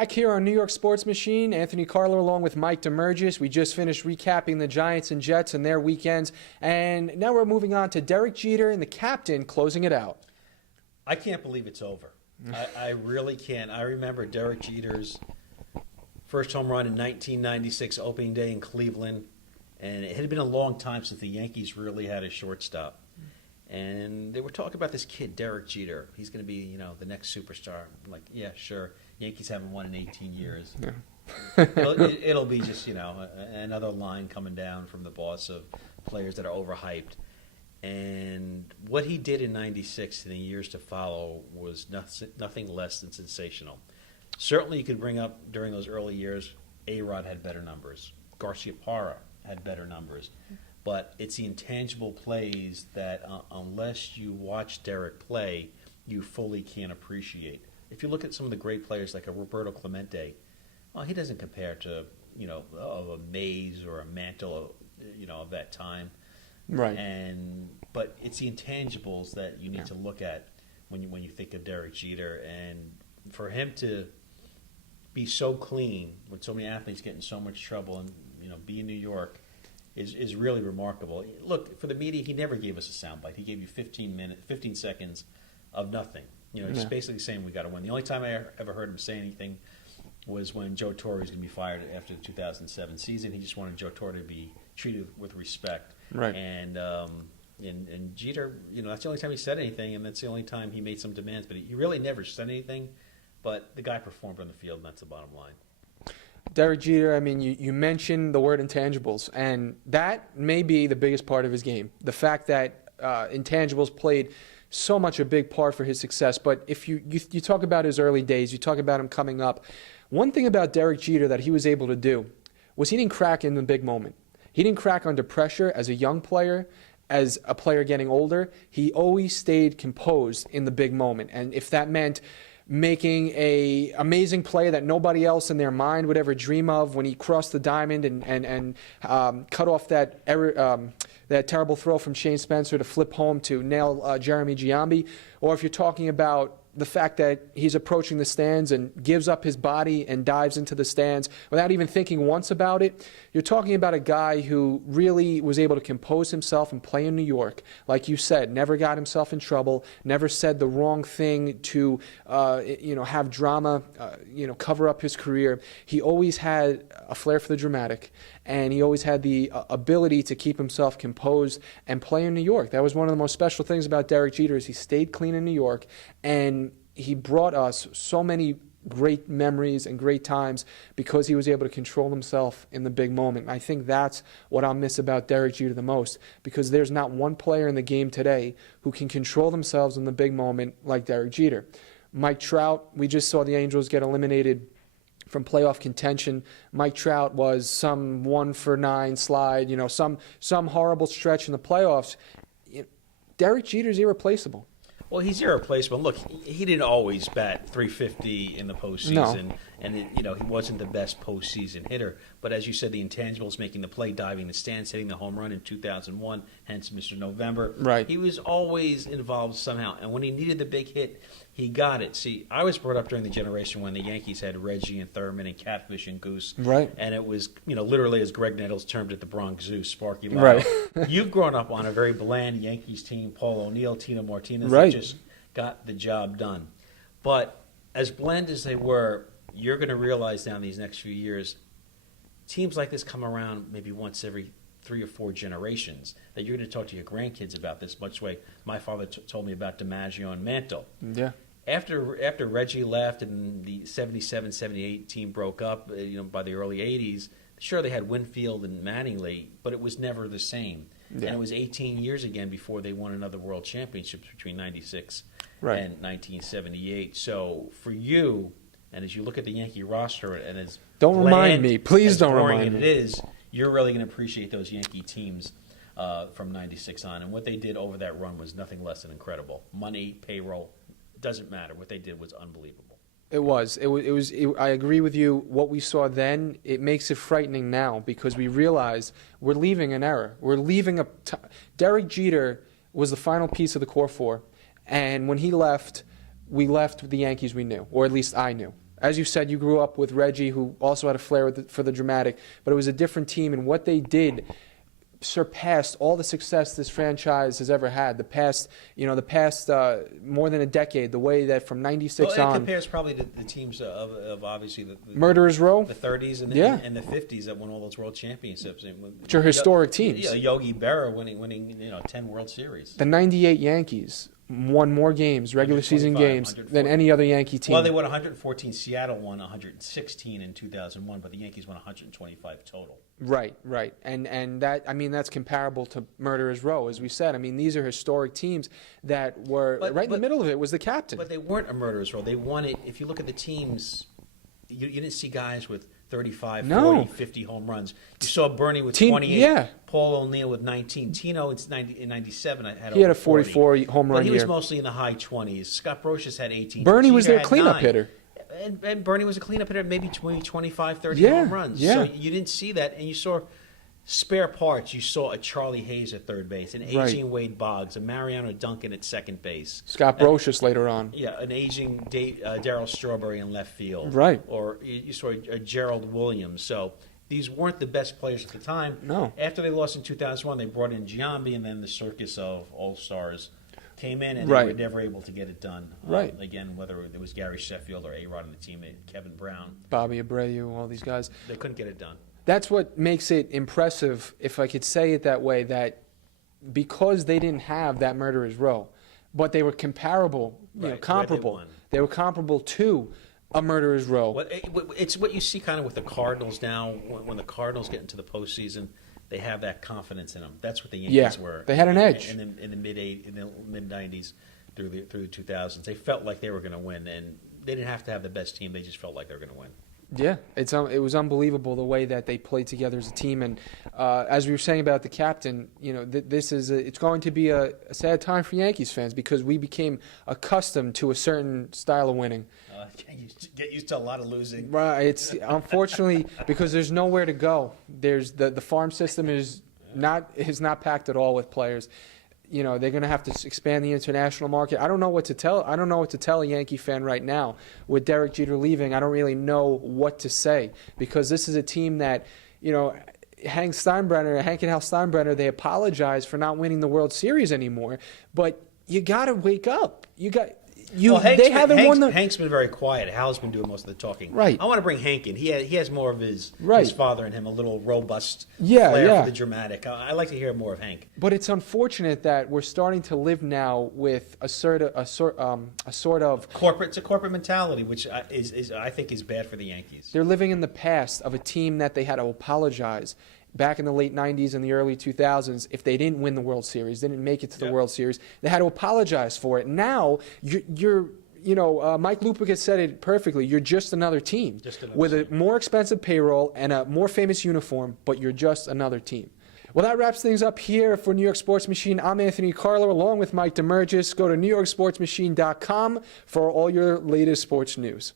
Back here on New York Sports Machine, Anthony Carlo along with Mike Damergis. We just finished recapping the Giants and Jets and their weekends, and now we're moving on to Derek Jeter and the captain closing it out. I can't believe it's over. I really can't. I remember Derek Jeter's first home run in 1996, opening day in Cleveland, and it had been a long time since the Yankees really had a shortstop. And they were talking about this kid, Derek Jeter. He's going to be, the next superstar. I'm like, yeah, sure. Yankees haven't won in 18 years. Yeah. It'll be just, another line coming down from the boss of players that are overhyped. And what he did in 96 and the years to follow was nothing less than sensational. Certainly you could bring up during those early years, A-Rod had better numbers. Garcia Parra had better numbers. But it's the intangible plays that unless you watch Derek play, you fully can't appreciate. If you look at some of the great players like a Roberto Clemente, well, he doesn't compare to, a Mays or a Mantle, of that time. Right. But it's the intangibles that you need to look at when you think of Derek Jeter. And for him to be so clean with so many athletes getting so much trouble and, be in New York is really remarkable. Look, for the media, he never gave us a soundbite. He gave you 15 seconds of nothing. Just basically saying we got to win. The only time I ever heard him say anything was when Joe Torre was going to be fired after the 2007 season. He just wanted Joe Torre to be treated with respect. Right. And Jeter, that's the only time he said anything, and that's the only time he made some demands. But he really never said anything. But the guy performed on the field, and that's the bottom line. Derek Jeter, you mentioned the word intangibles, and that may be the biggest part of his game. The fact that intangibles played so much a big part for his success. But if you talk about his early days, you talk about him coming up, one thing about Derek Jeter that he was able to do was he didn't crack in the big moment. He didn't crack under pressure as a young player, as a player getting older. He always stayed composed in the big moment. And if that meant making a amazing play that nobody else in their mind would ever dream of when he crossed the diamond and cut off that terrible throw from Shane Spencer to flip home to nail Jeremy Giambi, or if you're talking about the fact that he's approaching the stands and gives up his body and dives into the stands without even thinking once about it. You're talking about a guy who really was able to compose himself and play in New York. Like you said, never got himself in trouble, never said the wrong thing to have drama, cover up his career. He always had a flair for the dramatic, and he always had the ability to keep himself composed and play in New York. That was one of the most special things about Derek Jeter is he stayed clean in New York, and he brought us so many great memories and great times because he was able to control himself in the big moment. I think that's what I'll miss about Derek Jeter the most, because there's not one player in the game today who can control themselves in the big moment like Derek Jeter. Mike Trout, we just saw the Angels get eliminated from playoff contention. Mike Trout was some 1-for-9 slide, some horrible stretch in the playoffs. Derek Jeter's irreplaceable. Well, he's irreplaceable. Look, he didn't always bat .350 in the postseason, No. And he wasn't the best postseason hitter. But as you said, the intangibles, making the play, diving the stands, hitting the home run in 2001, hence Mr. November. Right. He was always involved somehow, and when he needed the big hit, he got it. See, I was brought up during the generation when the Yankees had Reggie and Thurman and Catfish and Goose. Right. And it was, literally, as Greg Nettles termed it, the Bronx Zoo, Sparky Lyle. Right. You've grown up on a very bland Yankees team, Paul O'Neill, Tino Martinez, Right. that just got the job done. But as bland as they were, you're going to realize down these next few years, teams like this come around maybe once every 3 or 4 generations, that you're going to talk to your grandkids about this, much the way my father told me about DiMaggio and Mantle. Yeah. After Reggie left and the 77-78 team broke up, by the early 80s, sure, they had Winfield and Mattingly, but it was never the same. Yeah. And it was 18 years again before they won another World Championship between 96 and 1978. So for you, and as you look at the Yankee roster and as don't bland, remind me, please don't boring remind me. It is, you're really going to appreciate those Yankee teams from 96 on. And what they did over that run was nothing less than incredible. Money, payroll, doesn't matter. What they did was unbelievable. It was. I agree with you. What we saw then, it makes it frightening now because we realize we're leaving an era. We're leaving Derek Jeter was the final piece of the core four, and when he left, we left the Yankees we knew, or at least I knew. As you said, you grew up with Reggie, who also had a flair for the dramatic, but it was a different team, and what they did surpassed all the success this franchise has ever had. The past more than a decade, the way that from '96 It on. compares probably to the teams of obviously the Murderers Row, the '30s and and the '50s that won all those world championships. Which are historic teams. Yeah, Yogi Berra winning 10 World Series. The '98 Yankees won more games, regular season games, than any other Yankee team. Well, they won 114. Seattle won 116 in 2001, but the Yankees won 125 total. Right. And that, I mean, that's comparable to Murderers Row, as we said. I mean, these are historic teams that were right in the middle of it was the captain. But they weren't a Murderers Row. They won it. If you look at the teams, you didn't see guys with 35, 40, 50 home runs. You saw Bernie with 28. Yeah. Paul O'Neill with 19. Tino in 97 had He had a 44 home run But he was year. mostly in the high 20s. Scott Brocious had 18. Bernie was Jeter their had cleanup 9. hitter. And Bernie was a cleanup hitter, maybe 25, 30 Yeah, home runs. yeah. So you didn't see that. And you saw spare parts. You saw a Charlie Hayes at third base, an aging Wade Boggs, a Mariano Duncan at second base. Scott Brocious later on. Yeah, an aging Darryl Strawberry in left field. Right. Or you saw a Gerald Williams. So these weren't the best players at the time. No. After they lost in 2001, they brought in Giambi, and then the circus of all-stars came in, and Right. they were never able to get it done. Right. Again, whether it was Gary Sheffield or A-Rod on the team, Kevin Brown, Bobby Abreu, all these guys. they couldn't get it done. That's what makes it impressive, if I could say it that way, that because they didn't have that Murderers Row, but they were comparable, comparable. They were comparable to a Murderers Row. It's what you see kind of with the Cardinals now. When the Cardinals get into the postseason, they have that confidence in them. That's what the Yankees were. They had an edge in the mid '90s through the 2000s. They felt like they were going to win, and they didn't have to have the best team. They just felt like they were going to win. Yeah, it was unbelievable the way that they played together as a team. And as we were saying about the captain, it's going to be a sad time for Yankees fans because we became accustomed to a certain style of winning. Get used to a lot of losing. Right. It's unfortunately because there's nowhere to go. There's the farm system is not packed at all with players. They're going to have to expand the international market. I don't know what to tell a Yankee fan right now. With Derek Jeter leaving, I don't really know what to say because this is a team that, Hank and Hal Steinbrenner, they apologize for not winning the World Series anymore. But you got to wake up. Hank's been very quiet. Hal's been doing most of the talking. Right. I want to bring Hank in. He has more of his father in him, a little robust flair for the dramatic. I like to hear more of Hank. But it's unfortunate that we're starting to live now with a sort of corporate. It's a corporate mentality, which I think is bad for the Yankees. They're living in the past of a team that they had to apologize. Back in the late 90s and the early 2000s, if they didn't win the World Series, didn't make it to the World Series, they had to apologize for it. Now, Mike Lupica said it perfectly. You're just another team with a more expensive payroll and a more famous uniform, but you're just another team. Well, that wraps things up here for New York Sports Machine. I'm Anthony Carlo, along with Mike Damergis. Go to NewYorkSportsMachine.com for all your latest sports news.